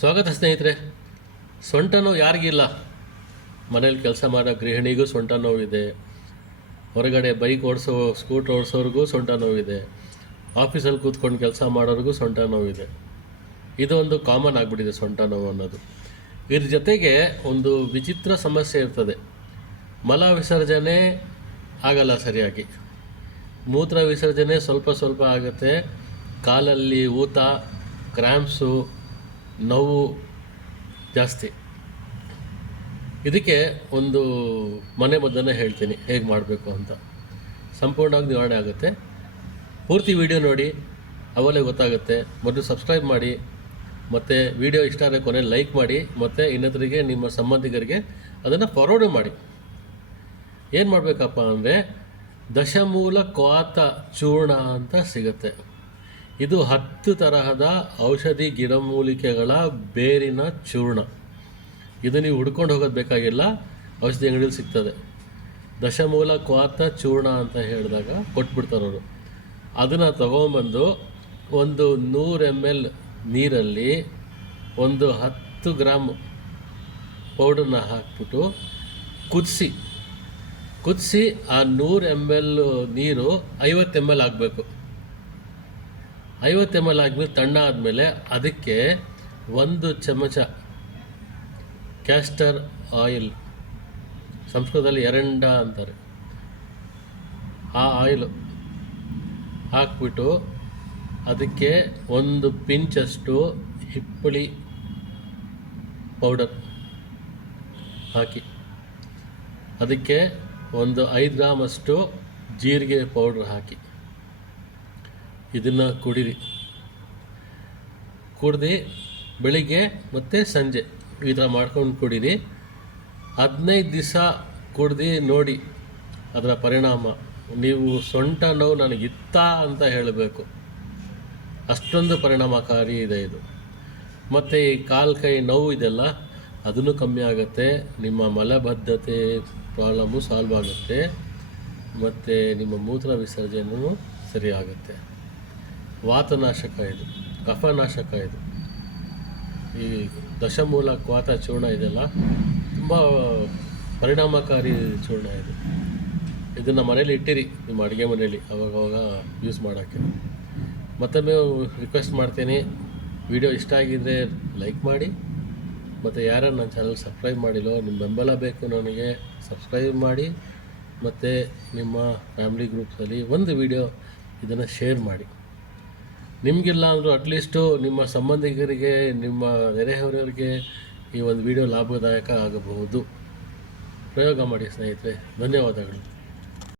ಸ್ವಾಗತ ಸ್ನೇಹಿತರೆ. ಸೊಂಟ ನೋವು ಯಾರಿಗಿಲ್ಲ? ಮನೇಲಿ ಕೆಲಸ ಮಾಡೋ ಗೃಹಿಣಿಗೂ ಸೊಂಟ ನೋವಿದೆ, ಹೊರಗಡೆ ಬೈಕ್ ಓಡಿಸೋ ಸ್ಕೂಟರ್ ಓಡಿಸೋರಿಗೂ ಸೊಂಟ ನೋವಿದೆ, ಆಫೀಸಲ್ಲಿ ಕೂತ್ಕೊಂಡು ಕೆಲಸ ಮಾಡೋರಿಗೂ ಸೊಂಟ ನೋವಿದೆ. ಇದೊಂದು ಕಾಮನ್ ಆಗಿಬಿಟ್ಟಿದೆ ಸೊಂಟ ನೋವು ಅನ್ನೋದು. ಇದ್ರ ಜೊತೆಗೆ ಒಂದು ವಿಚಿತ್ರ ಸಮಸ್ಯೆ ಇರ್ತದೆ. ಮಲ ವಿಸರ್ಜನೆ ಆಗಲ್ಲ ಸರಿಯಾಗಿ, ಮೂತ್ರ ವಿಸರ್ಜನೆ ಸ್ವಲ್ಪ ಸ್ವಲ್ಪ ಆಗುತ್ತೆ, ಕಾಲಲ್ಲಿ ಊತ, ಕ್ರ್ಯಾಂಪ್ಸು, ನೋವು ಜಾಸ್ತಿ. ಇದಕ್ಕೆ ಒಂದು ಮದ್ದನ್ನು ಹೇಳ್ತೀನಿ ಹೇಗೆ ಮಾಡಬೇಕು ಅಂತ. ಸಂಪೂರ್ಣವಾಗಿ ನಿವಾರಣೆ ಆಗುತ್ತೆ. ಪೂರ್ತಿ ವಿಡಿಯೋ ನೋಡಿ, ಅವಲೇ ಗೊತ್ತಾಗುತ್ತೆ. ಮೊದಲು ಸಬ್ಸ್ಕ್ರೈಬ್ ಮಾಡಿ, ಮತ್ತು ವಿಡಿಯೋ ಇಷ್ಟ ಆದರೆ ಕೊನೆ ಲೈಕ್ ಮಾಡಿ, ಮತ್ತು ಇನ್ನೊಬ್ಬರಿಗೆ ನಿಮ್ಮ ಸಂಬಂಧಿಕರಿಗೆ ಅದನ್ನು ಫಾರ್ವರ್ಡ್ ಮಾಡಿ. ಏನು ಮಾಡಬೇಕಪ್ಪ ಅಂದರೆ ದಶಮೂಲ ಕ್ವಾಥ ಚೂರ್ಣ ಅಂತ ಸಿಗುತ್ತೆ. ಇದು 10 ತರಹದ ಔಷಧಿ ಗಿಡಮೂಲಿಕೆಗಳ ಬೇರಿನ ಚೂರ್ಣ. ಇದು ನೀವು ಹುಡ್ಕೊಂಡು ಹೋಗೋದು ಬೇಕಾಗಿಲ್ಲ, ಔಷಧಿ ಅಂಗಡಿಯಲ್ಲಿ ಸಿಗ್ತದೆ. ದಶಮೂಲ ಕ್ವಾಥ ಚೂರ್ಣ ಅಂತ ಹೇಳಿದಾಗ ಕೊಟ್ಬಿಡ್ತಾರವರು. ಅದನ್ನು ತೊಗೊಂಬಂದು ಒಂದು 100 ml ನೀರಲ್ಲಿ ಒಂದು 10 ಗ್ರಾಮ್ ಪೌಡರ್ನ ಹಾಕ್ಬಿಟ್ಟು ಕುದಿಸಿ ಆ 100 ml ನೀರು 50 ml ಆಗಬೇಕು. 50 ml ಆದಮೇಲೆ ತಣ್ಣ ಆದಮೇಲೆ ಅದಕ್ಕೆ 1 ಚಮಚ ಕ್ಯಾಸ್ಟರ್ ಆಯಿಲ್, ಸಂಸ್ಕೃತದಲ್ಲಿ ಎರಂಡ ಅಂತಾರೆ, ಆ ಆಯಿಲು ಹಾಕ್ಬಿಟ್ಟು ಅದಕ್ಕೆ 1 ಪಿಂಚಷ್ಟು ಹಿಪ್ಪಳಿ ಪೌಡರ್ ಹಾಕಿ, ಅದಕ್ಕೆ ಒಂದು 5 ಗ್ರಾಮಷ್ಟು ಜೀರಿಗೆ ಪೌಡ್ರ್ ಹಾಕಿ ಇದನ್ನು ಕುಡ್ದು ಬೆಳಿಗ್ಗೆ ಮತ್ತು ಸಂಜೆ ಈ ಥರ ಮಾಡ್ಕೊಂಡು ಕುಡೀರಿ. 15 ದಿವಸ ಕುಡ್ದು ನೋಡಿ ಅದರ ಪರಿಣಾಮ. ನೀವು ಸೊಂಟ ನೋವು ನನಗಿತ್ತ ಅಂತ ಹೇಳಬೇಕು, ಅಷ್ಟೊಂದು ಪರಿಣಾಮಕಾರಿ ಇದೆ ಇದು. ಮತ್ತು ಈ ಕಾಲು ಕೈ ನೋವು ಇದೆಲ್ಲ ಅದನ್ನು ಕಮ್ಮಿ ಆಗುತ್ತೆ. ನಿಮ್ಮ ಮಲಬದ್ಧತೆ ಪ್ರಾಬ್ಲಮ್ಮು ಸಾಲ್ವ್ ಆಗುತ್ತೆ, ಮತ್ತು ನಿಮ್ಮ ಮೂತ್ರ ವಿಸರ್ಜನೆಯೂ ಸರಿಯಾಗುತ್ತೆ. ವಾತನಾಶಕ ಇದು, ಕಫನಾಶಕ ಇದು. ಈ ದಶಮೂಲ ಕ್ವಾಥ ಚೂರ್ಣ ಇದೆಲ್ಲ ತುಂಬ ಪರಿಣಾಮಕಾರಿ ಚೂರ್ಣ ಇದು. ಇದನ್ನು ಮನೇಲಿ ಇಟ್ಟಿರಿ, ನಿಮ್ಮ ಅಡುಗೆ ಮನೇಲಿ ಅವಾಗವಾಗ ಯೂಸ್ ಮಾಡೋಕ್ಕೆ. ಮತ್ತೊಮ್ಮೆ ರಿಕ್ವೆಸ್ಟ್ ಮಾಡ್ತೀನಿ, ವಿಡಿಯೋ ಇಷ್ಟ ಆಗಿದ್ದರೆ ಲೈಕ್ ಮಾಡಿ, ಮತ್ತು ಯಾರು ನನ್ನ ಚಾನಲ್ ಸಬ್ಸ್ಕ್ರೈಬ್ ಮಾಡಿಲ್ಲೋ ನಿಮ್ಮ ಬೆಂಬಲ ಬೇಕು ನನಗೆ, ಸಬ್ಸ್ಕ್ರೈಬ್ ಮಾಡಿ, ಮತ್ತು ನಿಮ್ಮ ಫ್ಯಾಮಿಲಿ ಗ್ರೂಪ್ಸಲ್ಲಿ ಒಂದು ವಿಡಿಯೋ ಇದನ್ನು ಶೇರ್ ಮಾಡಿ. ನಿಮಗಿಲ್ಲ ಅಂದರೂ ಅಟ್ಲೀಸ್ಟು ನಿಮ್ಮ ಸಂಬಂಧಿಕರಿಗೆ, ನಿಮ್ಮ ನೆರೆಹೊರೆಯವರಿಗೆ ಈ ಒಂದು ವಿಡಿಯೋ ಲಾಭದಾಯಕ ಆಗಬಹುದು. ಪ್ರಯೋಗ ಮಾಡಿ ಸ್ನೇಹಿತರೆ. ಧನ್ಯವಾದಗಳು.